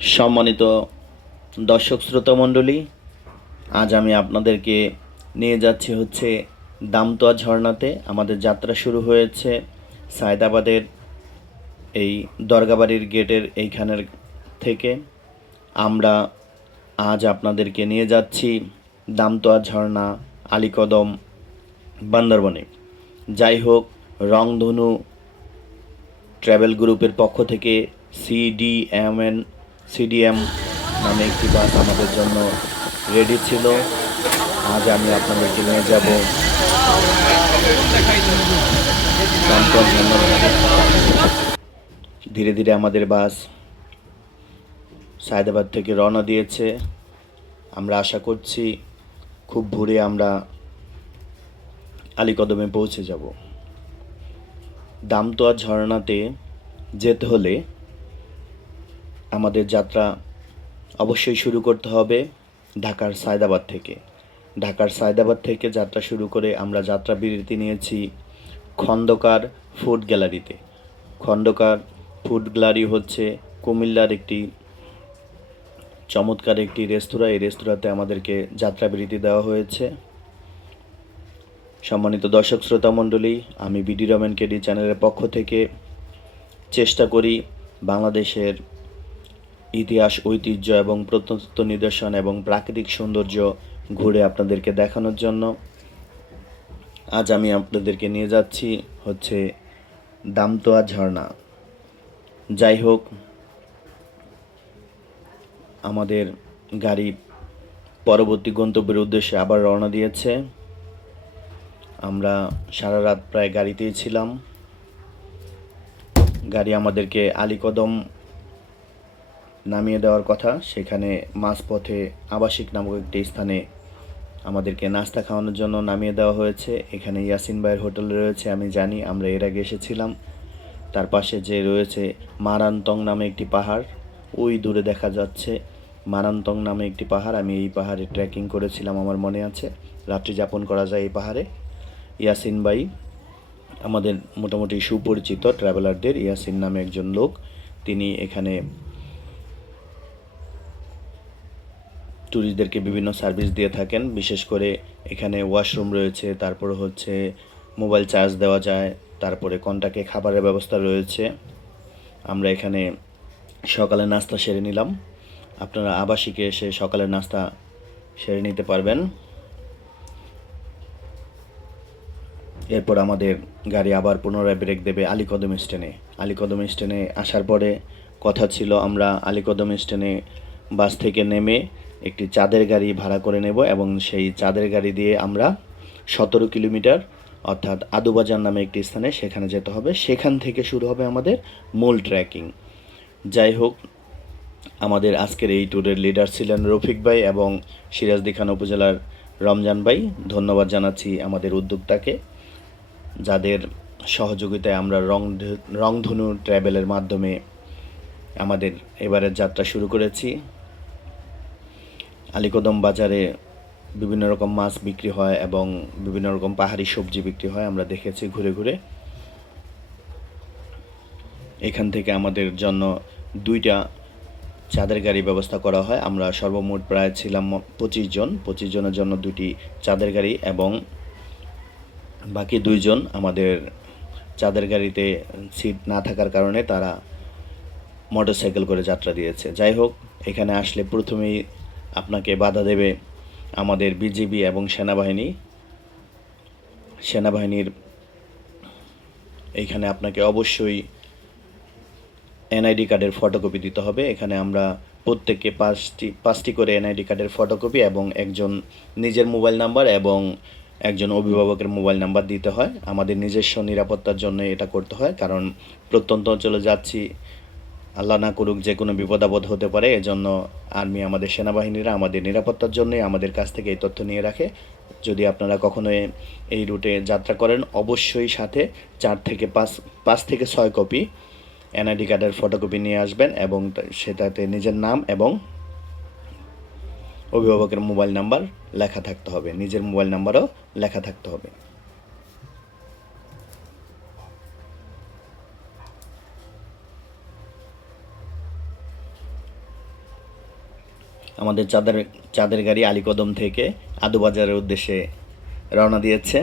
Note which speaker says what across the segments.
Speaker 1: সম্মানিত দর্শক শ্রোতা মণ্ডলী, আজ আমি আপনাদেরকে নিয়ে যাচ্ছি হচ্ছে দামতোয়া ঝর্ণাতে। আমাদের যাত্রা শুরু হয়েছে সায়দাবাদের এই দরগাবাড়ির গেটের এইখানের থেকে। আমরা আজ আপনাদেরকে নিয়ে যাচ্ছি দামতোয়া ঝর্ণা, আলীকদম, বান্দরবনে। যাই হোক, রংধনু ট্রাভেল গ্রুপের পক্ষ থেকে সিডিএমএন সিডিএম নামে একটি বাস আমাদের জন্য রেডি ছিল। আজ আমি আপনাদেরকে নিয়ে যাব। ধীরে ধীরে আমাদের বাস সায়দাবাদ থেকে রওনা দিয়েছে। আমরা আশা করছি খুব ভোরে আমরা আলীকদমে পৌঁছে যাব। দামতোয়া ঝর্ণাতে যেতে হলে আমাদের যাত্রা অবশ্যই শুরু করতে হবে ঢাকার সায়দাবাদ থেকে। ঢাকার সায়দাবাদ থেকে যাত্রা শুরু করে আমরা যাত্রা বিরতি নিয়েছি খন্দকার ফুড গ্যালারিতে। খন্দকার ফুড গ্যালারি হচ্ছে কুমিল্লার একটি চমৎকার একটি রেস্তোরাঁ। এই রেস্তোরাঁতে আমাদেরকে যাত্রা বিরতি দেওয়া হয়েছে। সম্মানিত দর্শক, শ্রোতা মণ্ডলী, আমি বিডি রমেন কেডি চ্যানেলের পক্ষ থেকে চেষ্টা করি বাংলাদেশের ইতিহাস, ঐতিহ্য এবং প্রত্নতত্ত্ব নিদর্শন এবং প্রাকৃতিক সৌন্দর্য ঘুরে আপনাদেরকে দেখানোর জন্য আজ আমি আপনাদেরকে নিয়ে যাচ্ছি হচ্ছে দামতোয়া ঝর্ণা। যাই হোক, আমাদের গাড়ি পরবর্তী গন্তব্যের উদ্দেশ্যে আবার রওনা দিয়েছে। আমরা সারা রাত প্রায় গাড়িতেই ছিলাম। গাড়ি আমাদেরকে আলীকদম নামিয়ে দেওয়ার কথা। সেখানে মাঝপথে আবাসিক নামক একটি স্থানে আমাদেরকে নাস্তা খাওয়ানোর জন্য নামিয়ে দেওয়া হয়েছে। এখানে ইয়াসিন ভাইয়ের হোটেল রয়েছে, আমি জানি, আমরা এর আগে এসেছিলাম। তার পাশে যে রয়েছে মারান্তং নামে একটি পাহাড়, ওই দূরে দেখা যাচ্ছে। মারান্তং নামে একটি পাহাড়, আমি এই পাহাড়ে ট্রেকিং করেছিলাম, আমার মনে আছে। রাত্রি যাপন করা যায় এই পাহাড়ে। ইয়াসিন ভাই আমাদের মোটামুটি সুপরিচিত ট্রাভেলারদের ইয়াসিন নামে একজন লোক। তিনি এখানে ট্যুরিস্টদেরকে বিভিন্ন সার্ভিস দিয়ে থাকেন। বিশেষ করে এখানে ওয়াশরুম রয়েছে, তারপর হচ্ছে মোবাইল চার্জ দেওয়া যায়, তারপরে কন্টাকে খাবারের ব্যবস্থা রয়েছে। আমরা এখানে সকালে নাস্তা সেরে নিলাম। আপনারা আবাসিকে এসে সকালের নাস্তা সেরে নিতে পারবেন। এরপর আমাদের গাড়ি আবার পুনরায় ব্রেক দেবে আলীকদম স্ট্যান্ডে আলীকদম স্ট্যান্ডে আসার পরে কথা ছিল আমরা আলীকদম স্ট্যান্ডে বাস থেকে নেমে একটি চাঁদের গাড়ি ভাড়া করে নেব এবং সেই চাঁদের গাড়ি দিয়ে আমরা সতেরো কিলোমিটার, অর্থাৎ আদুবাজার নামে একটি স্থানে সেখানে যেতে হবে। সেখান থেকে শুরু হবে আমাদের মূল ট্রেকিং। যাই হোক, আমাদের আজকের এই ট্যুরের লিডার ছিলেন রফিক ভাই এবং সিরাজদি খান উপজেলার রমজান ভাই। ধন্যবাদ জানাচ্ছি আমাদের উদ্যোক্তাকে, যাদের সহযোগিতায় আমরা রং রংধনু ট্র্যাভেলের মাধ্যমে আমাদের এবারের যাত্রা শুরু করেছি। আলীকদম বাজারে বিভিন্ন রকম মাছ বিক্রি হয় এবং বিভিন্ন রকম পাহাড়ি সবজি বিক্রি হয়, আমরা দেখেছি ঘুরে ঘুরে। এখান থেকে আমাদের জন্য দুইটা চাঁদের গাড়ি ব্যবস্থা করা হয়। আমরা সর্বমোট প্রায় ছিলাম পঁচিশ জন। পঁচিশ জনের জন্য দুটি চাঁদের গাড়ি এবং বাকি দুইজন আমাদের চাঁদের গাড়িতে সিট না থাকার কারণে তারা মোটরসাইকেল করে যাত্রা দিয়েছে। যাই হোক, এখানে আসলে প্রথমেই আপনাকে বাধা দেবে আমাদের বিজিবি এবং সেনাবাহিনী। সেনাবাহিনীর এইখানে আপনাকে অবশ্যই এনআইডি কার্ডের ফটোকপি দিতে হবে। এখানে আমরা প্রত্যেককে পাঁচটি পাঁচটি করে এনআইডি কার্ডের ফটোকপি এবং একজন নিজের মোবাইল নাম্বার এবং একজন অভিভাবকের মোবাইল নাম্বার দিতে হয়। আমাদের নিজস্ব নিরাপত্তার জন্য এটা করতে হয়, কারণ প্রত্যন্ত অঞ্চলে যাচ্ছি আল্লাহ না করুক যে কোনো বিপদ আপদ হতে পারে, এজন্য আর্মি আমাদের সেনাবাহিনীরা আমাদের নিরাপত্তার জন্যই আমাদের কাছ থেকে এই তথ্য নিয়ে রাখে। যদি আপনারা কখনো এই রুটে যাত্রা করেন, অবশ্যই সাথে চার থেকে পাঁচ পাঁচ থেকে ছয় কপি এনআইডি কার্ডের ফটোকপি নিয়ে আসবেন এবং সেটাতে নিজের নাম এবং অভিভাবকের মোবাইল নাম্বার লেখা থাকতে হবে। নিজের মোবাইল নাম্বারও লেখা থাকতে হবে। আমাদের চাঁদের চাঁদের গাড়ি আলীকদম থেকে আদুবাজারের উদ্দেশ্যে রওনা দিয়েছে।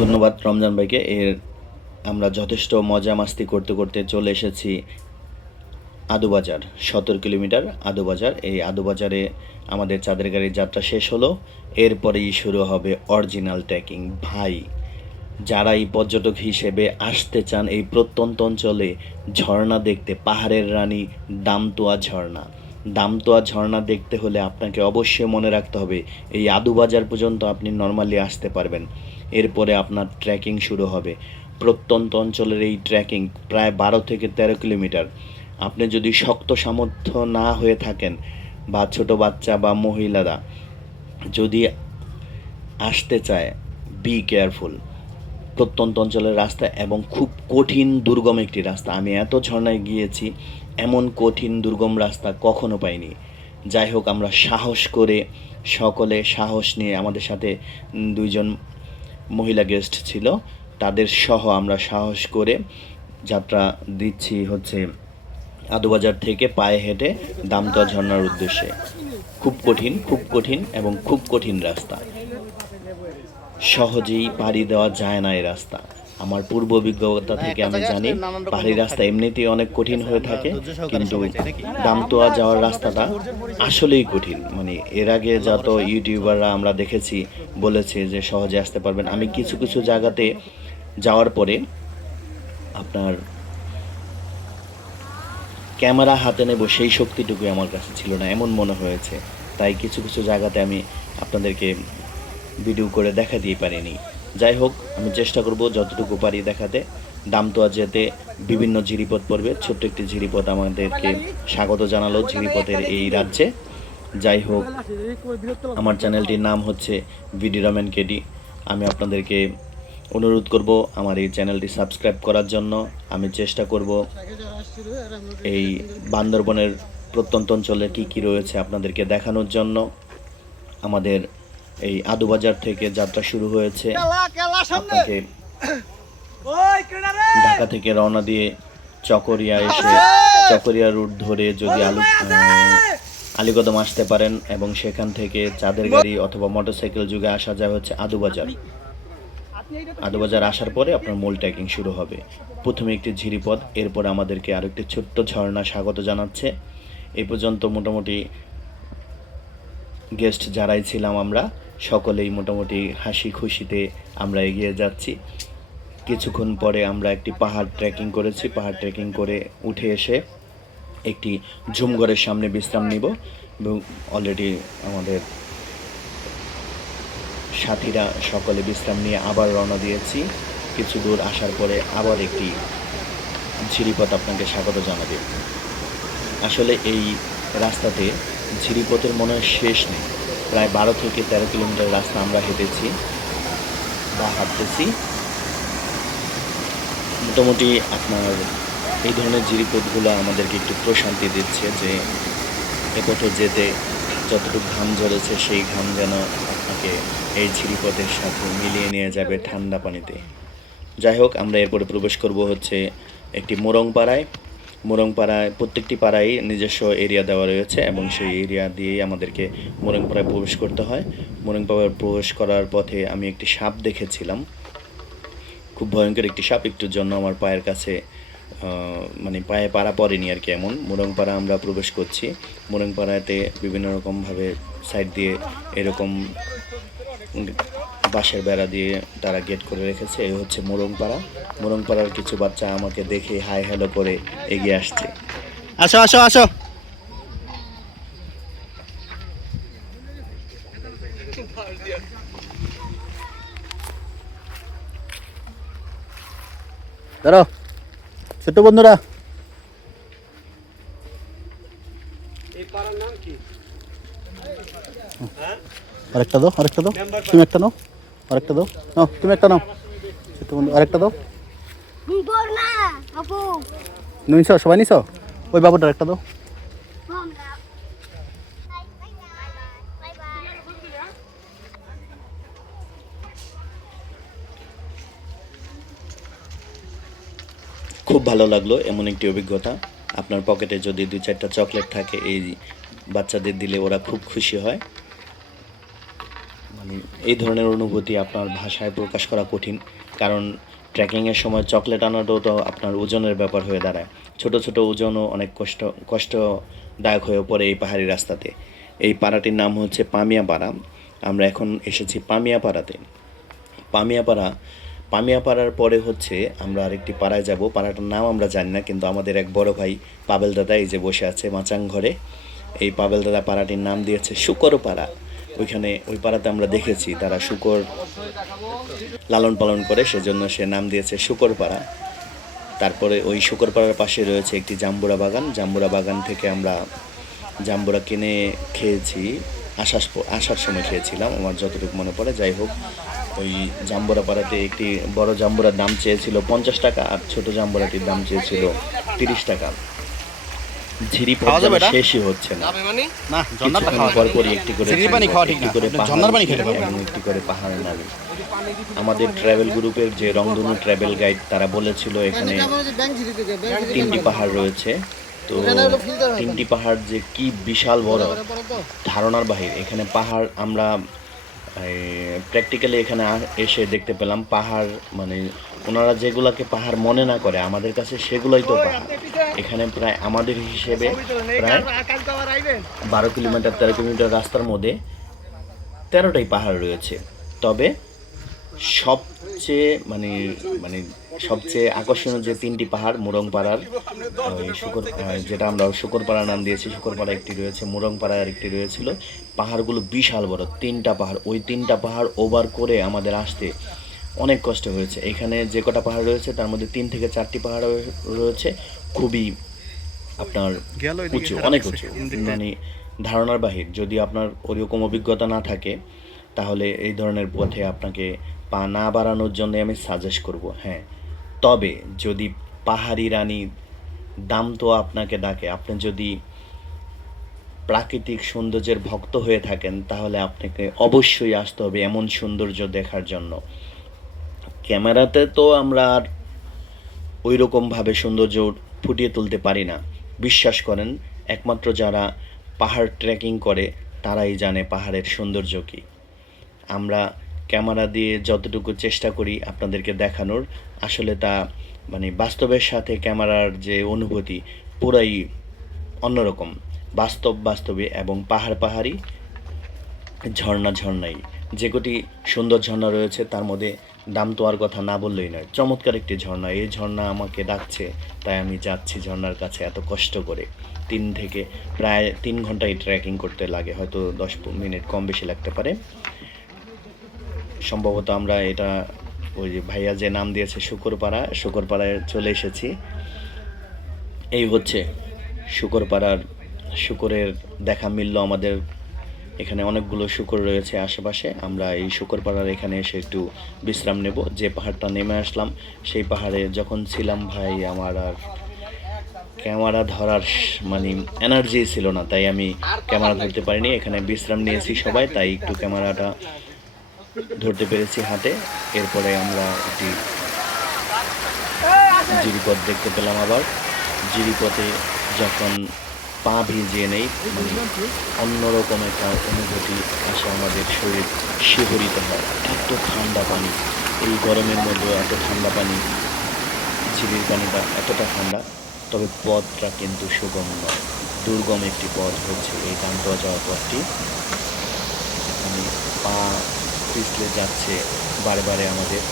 Speaker 1: ধন্যবাদ রমজান ভাইকে। এর আমরা যথেষ্ট মজা মাস্তি করতে করতে চলে এসেছি আদুবাজার সতেরো কিলোমিটার আদুবাজার। এই আদুবাজারে আমাদের চাঁদের গাড়ির যাত্রা শেষ হলো। এরপরেই শুরু হবে অরিজিনাল ট্রেকিং। ভাই, যারা এই পর্যটক হিসেবে আসতে চান এই প্রত্যন্ত অঞ্চলে, ঝর্ণা দেখতে, পাহাড়ের রানী দামতোয়া ঝর্ণা। দামতোয়া ঝর্ণা দেখতে হলে আপনাকে অবশ্যই মনে রাখতে হবে, এই আদুবাজার পর্যন্ত আপনি নর্মালি আসতে পারবেন। এরপরে আপনার ট্রেকিং শুরু হবে। প্রত্যন্ত অঞ্চলের এই ট্রেকিং প্রায় বারো থেকে তেরো কিলোমিটার। আপনি যদি শক্ত সামর্থ্য না হয়ে থাকেন, বা ছোট বাচ্চা বা মহিলারা যদি আসতে চায় বি কেয়ারফুল প্রত্যন্ত অঞ্চলের রাস্তা এবং খুব কঠিন, দুর্গম একটি রাস্তা। আমি এত ঝর্ণায় গিয়েছি, এমন কঠিন, দুর্গম রাস্তা কখনো পাইনি। যাই হোক, আমরা সাহস করে, সকলে সাহস নিয়ে আমাদের সাথে দুইজন মহিলা গেস্ট ছিল। তাদের সহ আমরা সাহস করে যাত্রা দিচ্ছি হচ্ছে আদুবাজার থেকে পায়ে হেঁটে দামতোয়া ঝর্ণার উদ্দেশ্যে। খুব কঠিন খুব কঠিন এবং খুব কঠিন রাস্তা। সহজেই পাড়ি দেওয়া যায় না এই রাস্তা। আমার পূর্ব অভিজ্ঞতা থেকে আমি জানি পাহাড়ি রাস্তা এমনিতেই অনেক কঠিন হয়ে থাকে কিন্তু দামতোয়া যাওয়ার রাস্তাটা আসলেই কঠিন। মানে এর আগে যত ইউটিউবাররা আমরা দেখেছি বলেছে যে সহজে আসতে পারবেন। আমি কিছু কিছু জায়গাতে যাওয়ার পরে আপনার ক্যামেরা হাতে নেব সেই শক্তিটুকু আমার কাছে ছিল না, এমন মনে হয়েছে। তাই কিছু কিছু জায়গাতে আমি আপনাদেরকে ভিডিও করে দেখা দিয়ে পারিনি। যাই হোক, আমি চেষ্টা করব যতটুকু পারি দেখাতে। দামতোয়া যেতে বিভিন্ন ঝিরিপথ পড়বে, ছোট্ট একটি ঝিরিপথ আমাদেরকে স্বাগত জানালো ঝিরিপথের এই রাজ্যে। যাই হোক, আমার চ্যানেলটির নাম হচ্ছে ভিডি রমেন কেডি। আমি আপনাদেরকে অনুরোধ করব আমার এই চ্যানেলটি সাবস্ক্রাইব করার জন্য। আমি চেষ্টা করব এই বান্দরবনের প্রত্যন্ত অঞ্চলে কী কী রয়েছে আপনাদেরকে দেখানোর জন্য। আমাদের এই আদুবাজার থেকে যাত্রা শুরু হয়েছে। আপনাকে ঢাকা থেকে রওনা দিয়ে চকরিয়া এসে চকরিয়া রুট ধরে যদি আলু আহ, আলীকদম আসতে পারেন এবং সেখান থেকে চাঁদের গাড়ি অথবা মোটরসাইকেল যুগে আসা যায় হচ্ছে আদুবাজার। আদুবাজার আসার পরে আপনার মূল ট্রেকিং শুরু হবে। প্রথমে একটি ঝিরিপথ, এরপর আমাদেরকে আরও একটি ছোট্ট ঝর্ণা স্বাগত জানাচ্ছে। এই পর্যন্ত মোটামুটি গেস্ট যারাই ছিলাম আমরা, সকলেই মোটামুটি হাসি খুশিতে আমরা এগিয়ে যাচ্ছি। কিছুক্ষণ পরে আমরা একটি পাহাড় ট্রেকিং করেছি। পাহাড় ট্রেকিং করে উঠে এসে একটি ঝুমঘরের সামনে বিশ্রাম নিব এবং অলরেডি আমাদের সাথীরা সকলে বিশ্রাম নিয়ে আবার রওনা দিয়েছি। কিছু দূর আসার পরে আবার একটি ঝিরিপথ আপনাকে স্বাগত জানাবে। আসলে এই রাস্তাতে ঝিরিপথের মনে হয় শেষ নেই। প্রায় বারো থেকে তেরো কিলোমিটার রাস্তা আমরা হেঁটেছি বা হাঁটতেছি। মোটামুটি আপনার এই ধরনের জিরিপথগুলো আমাদেরকে একটু প্রশান্তি দিচ্ছে যে এ পথে যেতে, যতটুকু ঘাম ঝরেছে সেই ঘাম যেন আপনাকে এই ঝিরিপথের সাথে মিলিয়ে নিয়ে যাবে ঠান্ডা পানিতে। যাই হোক আমরা এরপরে প্রবেশ করব হচ্ছে একটি মোরং পাড়ায় মোরং পাড়ায় প্রত্যেকটি পাড়ায় নিজস্ব এরিয়া দেওয়া রয়েছে এবং সেই এরিয়া দিয়েই আমাদেরকে মোরং পাড়ায় প্রবেশ করতে হয়। মোরং পাড়ায় প্রবেশ করার পথে আমি একটি সাপ দেখেছিলাম। খুব ভয়ঙ্কর একটি সাপ একটুর জন্য আমার পায়ের কাছে মানে পায়ে পাড়া পড়েনি আর কি এমন। মোরংপাড়া আমরা প্রবেশ করছি। মোরংপাড়াতে বিভিন্ন রকমভাবে সাইড দিয়ে এরকম বাঁশের বেড়া দিয়ে তারা গেট করে রেখেছে। এই হচ্ছে মোরংপাড়া। মোরংপাড়ার কিছু বাচ্চা আমাকে দেখে হাই হ্যালো করে এগিয়ে আসছে।
Speaker 2: আসো আসো আসো। ছোট বন্ধুরা। আরেকটা দাও আরেকটা দাও। তুমি একটা নাও, আরেকটা দাও। নাও, তুমি একটা নাও। আরেকটা দাও। নিছ, সবাই নিছ? ওই বাবুটা একটা দাও।
Speaker 1: খুব ভালো লাগল এমন একটি অভিজ্ঞতা। আপনার পকেটে যদি দু চারটা চকলেট থাকে, এই বাচ্চাদের দিলে ওরা খুব খুশি হয়। এই ধরনের অনুভূতি আপনার ভাষায় প্রকাশ করা কঠিন, কারণ ট্রেকিংয়ের সময় চকলেট আনাটাও তো আপনার ওজনের ব্যাপার হয়ে দাঁড়ায়। ছোট ছোট ওজনও অনেক কষ্ট, কষ্টদায়ক হয়ে পড়ে এই পাহাড়ি রাস্তাতে। এই পাড়াটির নাম হচ্ছে পামিয়াপাড়া। আমরা এখন এসেছি পামিয়াপাড়াতে। পামিয়াপাড়া, পামিয়াপাড়ার পরে হচ্ছে আমরা আরেকটি পাড়ায় যাব। পাড়াটার নাম আমরা জানি না, কিন্তু আমাদের এক বড় ভাই পাবেল দাদা এই যে বসে আছে মাচাং ঘরে। এই পাবেল দাদা পাড়াটির নাম দিয়েছে শুকর পাড়া ওইখানে, ওই পাড়াতে আমরা দেখেছি তারা শুকর লালন পালন করে, সেজন্য সে নাম দিয়েছে শুকর পাড়া। তারপরে ওই শুকর পাড়ার পাশে রয়েছে একটি জাম্বুরা বাগান। জাম্বুরা বাগান থেকে আমরা জাম্বুরা কিনে খেয়েছি, আসার আসার সময় খেয়েছিলাম, আমার যতটুকু মনে পড়ে। যাই হোক, ওই জাম্বুরা পাড়াতে একটি বড় জাম্বুরার দাম চেয়েছিল পঞ্চাশ টাকা, আর ছোট জাম্বুরাটির দাম চেয়েছিল তিরিশ টাকা। ঝিরি
Speaker 2: এটা?
Speaker 1: শেষই হচ্ছে না।
Speaker 2: না ঝর্ণাটা
Speaker 1: কিছুক্ষণ
Speaker 2: খাওয়া
Speaker 1: পর পরই একটি করে
Speaker 2: ঝিরির পানি খাওয়া ঠিক না।
Speaker 1: করে
Speaker 2: ঝর্ণার পানি খেতে পারবেন।
Speaker 1: একটি করে পাহাড় নামে। আমাদের ট্রাভেল গ্রুপের যে রংধনু ট্রাভেল গাইড তারা বলেছিল এখানে তিনটি পাহাড় রয়েছে। তো তিনটি পাহাড় যে কি বিশাল বড় ধারণার বাহির। এখানে পাহাড় আমরা প্র্যাকটিক্যালি এখানে এসে দেখতে পেলাম। পাহাড় মানে ওনারা যেগুলোকে পাহাড় মনে না করে, আমাদের কাছে সেগুলোই তো পাহাড়। এখানে প্রায় আমাদের হিসেবে প্রায় বারো কিলোমিটার, তেরো কিলোমিটার রাস্তার মধ্যে তেরোটাই পাহাড় রয়েছে। তবে সবচেয়ে মানে মানে সবচেয়ে আকর্ষণীয় যে তিনটি পাহাড়, মুরংপাড়ার শুকর যেটা আমরা শুকরপাড়া নাম দিয়েছি শুকরপাড়া একটি রয়েছে মুরংপাড়া আর একটি রয়েছিল। পাহাড়গুলো বিশাল বড়, তিনটা পাহাড়। ওই তিনটা পাহাড় ওভার করে আমাদের আসতে অনেক কষ্ট হয়েছে। এখানে যে কটা পাহাড় রয়েছে তার মধ্যে তিন থেকে চারটি পাহাড় রয়েছে। খুবই আপনার উঁচু অনেক উঁচু। মানে ধারণার বাহির যদি আপনার ওইরকম অভিজ্ঞতা না থাকে তাহলে এই ধরনের পথে আপনাকে পা না বাড়ানোর জন্য আমি সাজেস্ট করব। হ্যাঁ। তবে যদি পাহাড়ি রানী দাম তো আপনাকে ডাকে আপনি যদি প্রাকৃতিক সৌন্দর্যের ভক্ত হয়ে থাকেন তাহলে আপনাকে অবশ্যই আসতে হবে এমন সৌন্দর্য দেখার জন্য। ক্যামেরাতে তো আমরা আর ওই রকমভাবে সৌন্দর্য ফুটিয়ে তুলতে পারি না। বিশ্বাস করেন, একমাত্র যারা পাহাড় ট্রেকিং করে, তারাই জানে পাহাড়ের সৌন্দর্য কী। আমরা ক্যামেরা দিয়ে যতটুকু চেষ্টা করি আপনাদেরকে দেখানোর, আসলে তা মানে বাস্তবের সাথে ক্যামেরার যে অনুভূতি পুরাই অন্যরকম। বাস্তব বাস্তবে এবং পাহাড় পাহাড়ি, ঝর্ণা ঝর্ণাই। যে কটি সুন্দর ঝর্ণা রয়েছে, তার মধ্যে দাম তো আর কথা না বললেই নয়। চমৎকার একটি ঝর্ণা। এই ঝর্ণা আমাকে ডাকছে, তাই আমি যাচ্ছি ঝর্ণার কাছে এত কষ্ট করে। তিন থেকে প্রায় তিন ঘন্টায় ট্রেকিং করতে লাগে, হয়তো দশ মিনিট কম বেশি লাগতে পারে। সম্ভবত আমরা এটা ওই যে ভাইয়া যে নাম দিয়েছে, শুকরপাড়া, শুকরপাড়ায় চলে এসেছি। এই হচ্ছে শুকরপাড়ার, শুকরের দেখা মিলল আমাদের এখানে অনেকগুলো শুকর রয়েছে আশেপাশে। আমরা এই শুকরপাড়ার এখানে এসে একটু বিশ্রাম নেব। যে পাহাড়টা নেমে আসলাম, সেই পাহাড়ে যখন ছিলাম ভাই, আমার আর ক্যামেরা ধরার মানে এনার্জি ছিল না, তাই আমি ক্যামেরা ধরতে পারিনি। এখানে বিশ্রাম নিয়েছি সবাই, তাই একটু ক্যামেরাটা ধরতে পেরেছি হাতে। এরপরে আমরা একটি জিরিপথ দেখতে পেলাম আবার। জিরিপথে যখন পা ভিজিয়ে নেই মানে অন্যরকম একটা অনুভূতি আসে আমাদের শরীর, শিহরিত হয়। এত ঠান্ডা পানি, এই গরমের মধ্যে এত ঠান্ডা পানি ঝিরির পানিটা এতটা ঠান্ডা, তবে পথটা কিন্তু সুগম নয় দুর্গম একটি পথ হচ্ছে এই দামটোয়া যাওয়ার পথটি। মানে পা পিছলে যাচ্ছে বারে বারে আমাদের।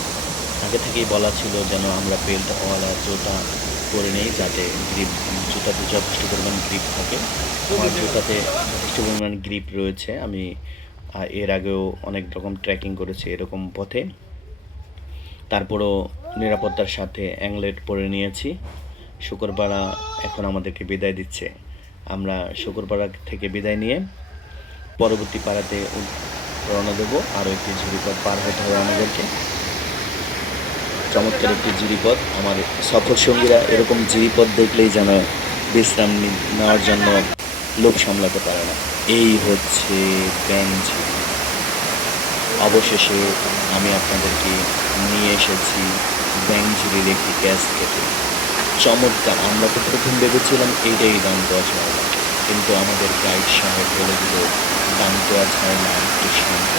Speaker 1: আগে থেকেই বলা ছিল যেন আমরা বেল্ট ওয়ালা জুতা পরে নেই যাতে গ্রিপ জুতাতে যথেষ্ট পরিমাণ গ্রিপ থাকে। আমার জুতাতে যথেষ্ট পরিমাণ গ্রিপ রয়েছে। আমি এর আগেও অনেক রকম ট্রেকিং করেছি এরকম পথে। তারপরও নিরাপত্তার সাথে অ্যাংলেট পরে নিয়েছি। শুকরপাড়া এখন আমাদেরকে বিদায় দিচ্ছে। আমরা শুকরপাড়া থেকে বিদায় নিয়ে পরবর্তী পাড়াতে রওনা দেবো। আরও একটি ঝুড়িপথ পার হতে হবে আমাদেরকে। চমৎকার একটি জিরিপথ আমার সফর সঙ্গীরা এরকম জিরিপথ দেখলেই যেন বিশ্রাম নেওয়ার জন্য লোভ সামলাতে পারে না। এই হচ্ছে ব্যাংঝিরি অবশেষে আমি আপনাদেরকে নিয়ে এসেছি ব্যাংঝিরির একটি গ্যাস থেকে। চমৎকার, আমরা তো প্রথম ভেবেছিলাম এইটাই দামটোয়া ঝর্ণা কিন্তু আমাদের গাইড সাহেব বলে দিল দামটোয়া ঝর্ণা একটু শান্ত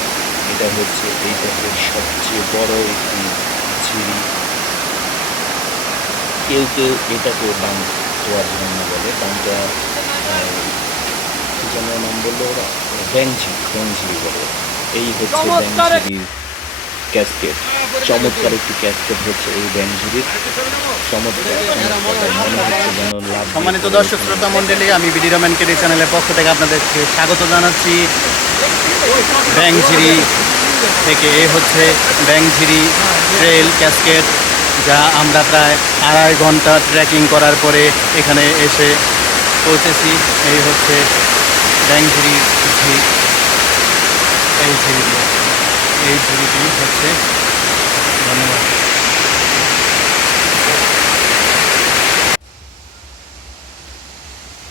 Speaker 1: এটা হচ্ছে এই দেশের সবচেয়ে বড় একটি ঝিরি কেউ কেউ এটাকে এটাকেও দামটোয়া ঝর্ণা বলে। আহ, কি যেন নাম বলল ওরা? ব্যাংঝিরি ব্যাংঝিরি বলে। এই হচ্ছে ব্যাংঝিরির ক্যাসকেট চমৎকার একটি ক্যাসকেট হচ্ছে এই ব্যাংঝিরির চমৎকার মনে
Speaker 2: সম্মানিত দর্শক শ্রোতা মণ্ডলী আমি বিডি রমেন কেডি চ্যানেলের পক্ষ থেকে আপনাদেরকে স্বাগত জানাচ্ছি। ব্যাংঝিরি থেকে এ হচ্ছে ব্যাংঝিরি ট্রেল ক্যাসকেট যা আমরা প্রায় আড়াই ঘণ্টা ট্রেকিং করার পরে এখানে এসে পৌঁছেছি। এই হচ্ছে ব্যাংঝিরি ঝিল। এই ঝিরিটি এই ঝিরিটি হচ্ছে ধন্যবাদ।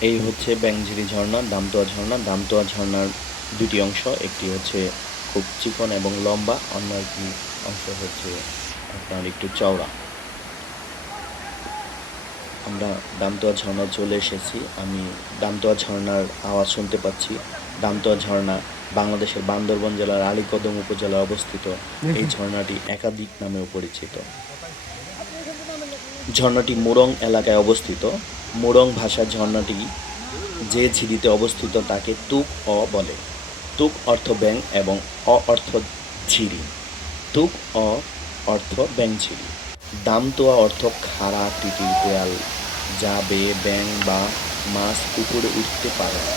Speaker 1: এই হচ্ছে ব্যাংঝিরি ঝর্ণা, দামতোয়া ঝর্ণা। দামতোয়া ঝর্ণার দুটি অংশ, একটি হচ্ছে খুব চিকন এবং লম্বা অন্য একটি অংশ হচ্ছে আপনার একটু চওড়া। আমরা দামতোয়া ঝর্ণা চলে এসেছি। আমি দামতোয়া ঝর্ণার আওয়াজ শুনতে পাচ্ছি। দামতোয়া ঝর্ণা বাংলাদেশের বান্দরবন জেলার আলীকদম উপজেলায় অবস্থিত। এই ঝর্ণাটি একাধিক নামেও পরিচিত। ঝর্ণাটি মুরং এলাকায় অবস্থিত। মুরং ভাষার ঝর্ণাটি যে ঝিরিতে অবস্থিত তাকে তুক অ বলে। তুক অর্থ ব্যাং এবং অ অর্থ ঝিরি। তুক অ অর্থ ব্যাং ঝিরি। দামতোয়া অর্থ খাড়া টিটির দেয়াল, যা বেয়ে ব্যাং বা মাছ উপরে উঠতে পারে। না।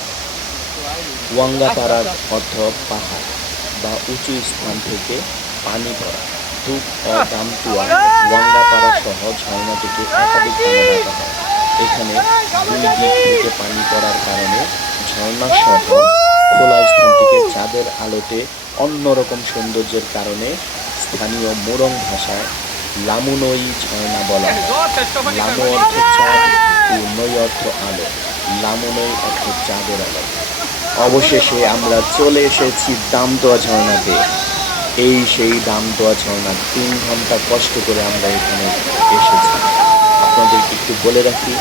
Speaker 1: ওয়াঙ্গাপাড়ার অর্থ পাহাড় বা উঁচু স্থান থেকে পানি পড়া ধূপ ও দামতুয়া ওয়াঙ্গাপাড়া সহ ঝর্ণাটিকে একাধিক নামে ডাকা হয়। এখানে দুই দিক থেকে পানি পড়ার কারণে ঝর্ণা সহ খোলা স্থান থেকে চাঁদের আলোতে অন্যরকম সৌন্দর্যের কারণে স্থানীয় মোরং ভাষায় লামুনই ঝর্ণা বলা হয়। লামু অর্থ চাঁদ নই অর্থ আলো। লামুনই অর্থ চাঁদের আলো। অবশেষে আমরা চলে এসেছি দামদোয়া ঝর্ণাতে। এই সেই দামদোয়া ঝর্ণা তিন ঘণ্টা কষ্ট করে আমরা এখানে এসেছি। আপনাদেরকে একটু বলে রাখি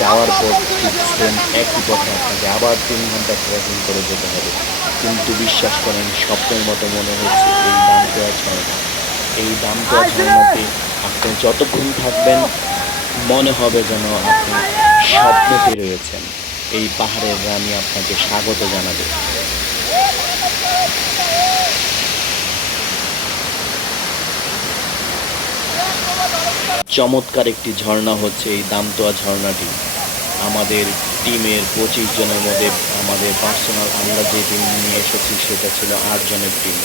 Speaker 1: যাওয়ার পর সেম একই পথে আপনাকে আবার তিন ঘণ্টা ট্রেকিং করে যেতে হবে। কিন্তু বিশ্বাস করেন, স্বপ্নের মতো মনে হচ্ছে এই দামদোয়া না। এই দামদোয়া ঝর্ণাতে আপনি যতক্ষণ থাকবেন, মনে হবে যেন আপনি স্বপ্নতে রয়েছেন। এই পাহাড়ের রানী আপনাকে স্বাগত জানাবে। চমৎকার একটি ঝর্ণা হচ্ছে এই দামতোয়া ঝর্ণাটি। আমাদের টিমের পঁচিশ জনের মধ্যে আমাদের পার্সোনাল আমরা যে টিম নিয়ে এসেছি সেটা ছিল আটজনের টিম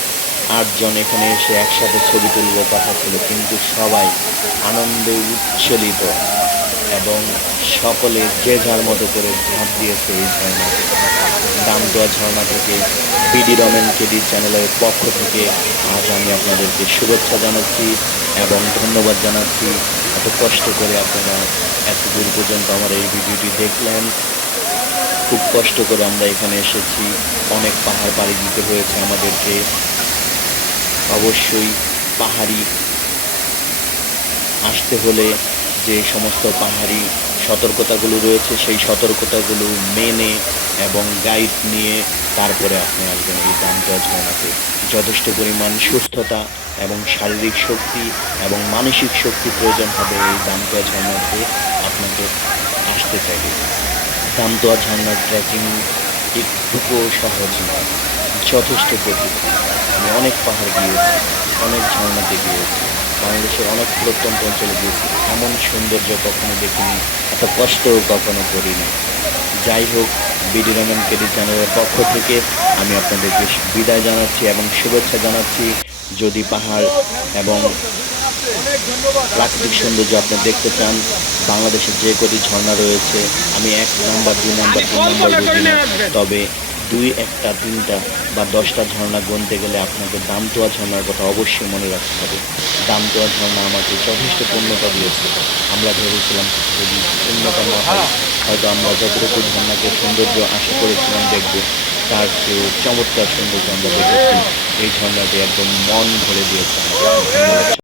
Speaker 1: আটজন এখানে এসে একসাথে ছবি তুলব, কথা ছিল কিন্তু সবাই আনন্দে উচ্ছ্বলিত এবং সকলে যে যার মতো করে ঝাঁপ দিয়েছে এই ঝর্ণাতে। দামদোয়া ঝর্ণা থেকে বিডি রমেন কেডি চ্যানেলের পক্ষ থেকে আজ আমি আপনাদেরকে শুভেচ্ছা জানাচ্ছি এবং ধন্যবাদ জানাচ্ছি। এত কষ্ট করে আপনারা এত দূর পর্যন্ত আমার এই ভিডিওটি দেখলেন। খুব কষ্ট করে আমরা এখানে এসেছি। অনেক পাহাড় পাড়ি দিতে হয়েছে আমাদেরকে। অবশ্যই পাহাড়ি আসতে হলে যে সমস্ত পাহাড়ি সতর্কতাগুলো রয়েছে, সেই সতর্কতাগুলো মেনে এবং গাইড নিয়ে তারপরে আপনি আসবেন এই দামটা ঝর্ণাতে যথেষ্ট পরিমাণ সুস্থতা এবং শারীরিক শক্তি এবং মানসিক শক্তি প্রয়োজন হবে এই দামটোয়া ঝর্ণাতে আপনাকে আসতে চাইলে। দামটোয়া ঝর্ণার ট্রেকিং একটুকুও সহজ নয়, যথেষ্ট কঠিন আমি অনেক পাহাড় গিয়েছি, অনেক ঝর্ণাতে গিয়েছি। বাংলাদেশের অনেক প্রত্যন্ত অঞ্চলে গিয়েছি। এমন সৌন্দর্য কখনো দেখিনি, এত কষ্টও কখনো করিনি। যাই হোক, বিডি রমন কেডি চ্যানেলের পক্ষ থেকে আমি আপনাদেরকে বিদায় জানাচ্ছি এবং শুভেচ্ছা জানাচ্ছি। যদি পাহাড় এবং প্রাকৃতিক সৌন্দর্য আপনি দেখতে চান বাংলাদেশের যে কটি ঝর্ণা রয়েছে, আমি এক নাম্বার, দুই নাম্বার, তিন নাম্বার বুঝি না তবে দুই একটা, তিনটা বা দশটা ঝর্ণা গুনতে গেলে আপনাকে দামতোয়া ঝর্ণার কথা অবশ্যই মনে রাখতে হবে। দামতোয়া ঝর্ণা আমাকে যথেষ্ট পূর্ণতা দিয়েছে। আমরা ভেবেছিলাম যদি পূর্ণতা না হয়। হয়তো আমরা যতটুকু ঝর্ণাকে সৌন্দর্য আশা করেছিলাম দেখব, তার চেয়েও চমৎকার সৌন্দর্য আমরা দেখেছি। এই ঝর্ণাটি একদম মন ভরে দিয়েছে।